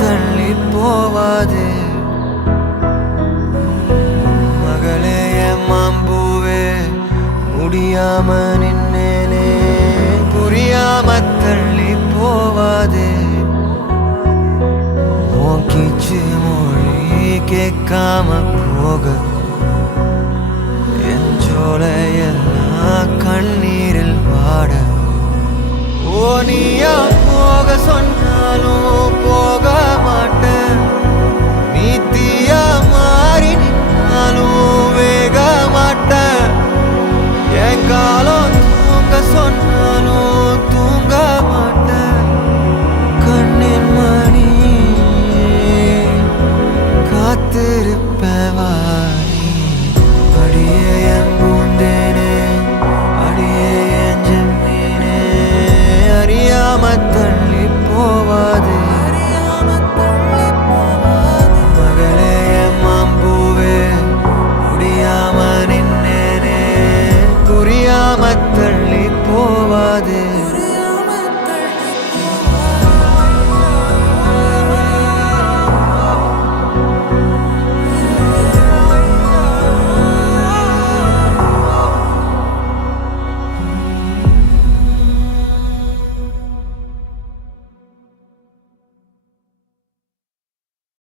தள்ளி போவாது மகளே மாம்பூவே முடியாம நின்னேனே புரியாம தள்ளி போவாது கீச்சு மொழி கேட்காம போக என் ஜோலையெல்லாம் கண்ணீரில் வாட ஓ நீயா போக சொன்னாலும்